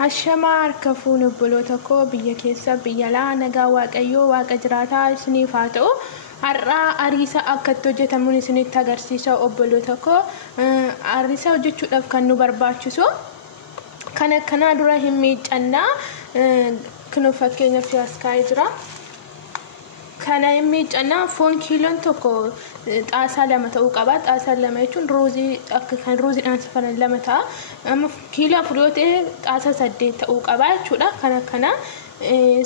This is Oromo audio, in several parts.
Hashamaar kafuun obboloota koo biyya keessa biyya alaa nagaa waaqayyoo waaqa jiraataa isiniif haa ta'u. Har'a ariisa akka itti hojjetamuun isinitti agarsiisa obboloota koo. Ariisa hojjechuudhaaf kan nu barbaachisu kan akkanaa dura hin miiccannaa. Kun fakkeenyaaf yaaskaa jira. Kana hin miiccannaa foon kiiloon tokko xaasaa lama ta'uu qaba. Xaasaa lama jechuun ruuzii akka kan ruuziidhaan safaran lama ta'a. Amma kiiloo 4 yoo ta'e xaasaa 8 ta'uu qaba jechuudha. Kan akkana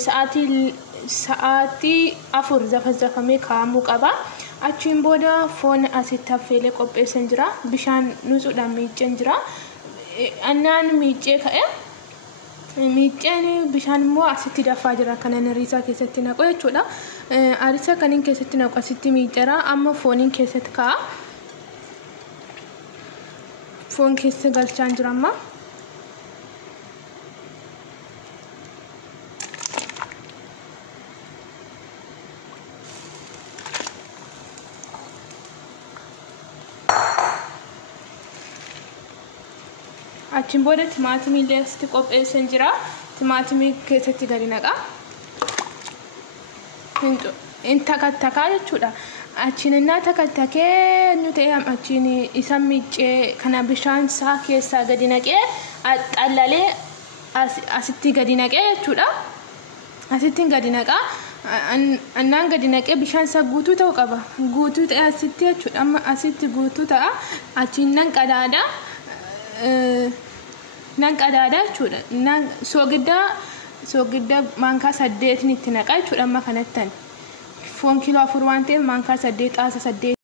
sa'aatii 4 zafamee kaa'amuu qaba. Achiin booda foon asitti affeelee qopheessan jira. Bishaan nuusuudhaan miicceen jira. Annaan miiccee ka'e. Miicceen bishaan immoo asitti dafaa jira kanan ariisa keessatti naqu jechuudha. Ariisa kaniin keessatti naqu asitti miicceera. Amma fooniin keessatti kaa'a. Foon keessa galchaan jira amma. Achiin booda timaatimii illee asitti qopheessan jira. Timaatimii keessatti gadi naqa. Hin takattaa jechuudha. Achiin innaa takattakee nu ta'e achiin isa miiccee kana bishaan isaa keessaa gadi naqee xallalee asitti gadi naqee jechuudha. Asitti gadi naqa. Annaan gadi naqee bishaan isaa guutuu ta'uu qaba. Guutuu ta'e asitti jechuudha. Amma asitti guutuu ta'a. Achiin nan qadaada. Nan qadaada jechuudha. Nan soogidda maankaa 8 itti naqa jechuudha. Amma kanattan foon kiiloo 4 waan ta'eef maankaa 8 xaasa 8